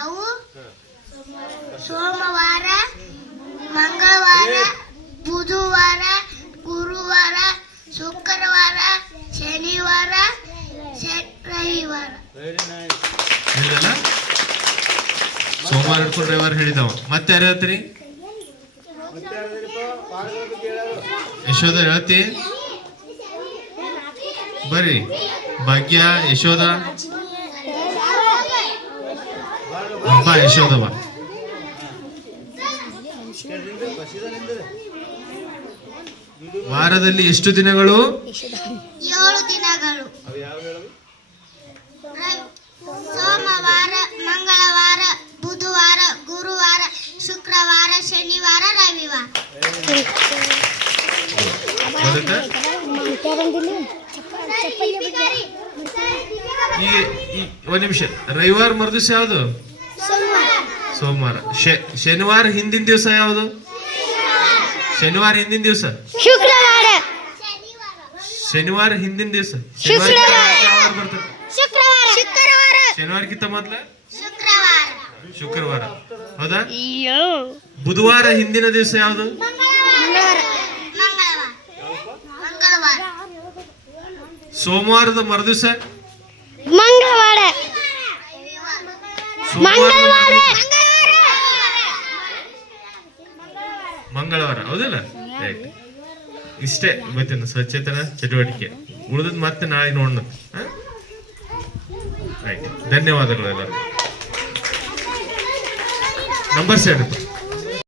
ಅವು ಸೋಮವಾರ, ಮಂಗಳವಾರ, ಬುಧವಾರ, ಗುರುವಾರ, ಶುಕ್ರವಾರ, ಶನಿವಾರ, ರವಿವಾರ. ಹೇಳಿದಲ್ಲ, ಸೋಮವಾರ ಹಿಡ್ಕೊಂಡು ರವಿವಾರ ಹೇಳಿದವ. ಮತ್ತೆ ಯಾರು ಹೇಳ್ತೀರಿ? ಯಶೋಧ ಹೇಳ್ತಿ? ಬರ್ರಿ. ಭಾಗ್ಯ, ಯಶೋಧ ಬಾ. ಯಶೋಧ ಬಾ. ವಾರದಲ್ಲಿ ಎಷ್ಟು ದಿನಗಳು? 7 ದಿನಗಳು. ಸೋಮವಾರ, ಮಂಗಳವಾರ, ಬುಧವಾರ, ಗುರುವಾರ, ಶುಕ್ರವಾರ, ಶನಿವಾರ, ರವಿವಾರ. ಒಂದ್ ನಿಮಿಷ. ರವಿವಾರ ಮರುದಿವಸ ಯಾವುದು? ಸೋಮವಾರ. ಶನಿವಾರ ಹಿಂದಿನ ದಿವಸ ಯಾವುದು? ಶನಿವಾರ ಹಿಂದಿನ ದಿವಸ ಶುಕ್ರವಾರ. ಶನಿವಾರ ಹಿಂದಿನ ದಿವಸ ಶನಿವಾರ ಬರ್ತದೆ. ಶನಿವಾರಕ್ಕಿಂತ ಮೊದಲ ಶುಕ್ರವಾರ. ಹೌದಾ? ಬುಧವಾರ ಹಿಂದಿನ ದಿವಸ ಯಾವುದು? ಸೋಮವಾರದ ಮರುದಿವಸ ಮಂಗಳವಾರ. ಮಂಗಳವಾರ. ಹೌದಲ್ಲ? ಇಷ್ಟೇ ಇವತ್ತಿನ ಸಚೇತನ ಚಟುವಟಿಕೆ. ಉಳಿದ್ ಮತ್ತೆ ನಾಳೆ ನೋಡೋಣ. ಧನ್ಯವಾದಗಳು ಎಲ್ಲರಿಗೂ. ನಂಬರ್ಸ್ ಹೇಳಿ.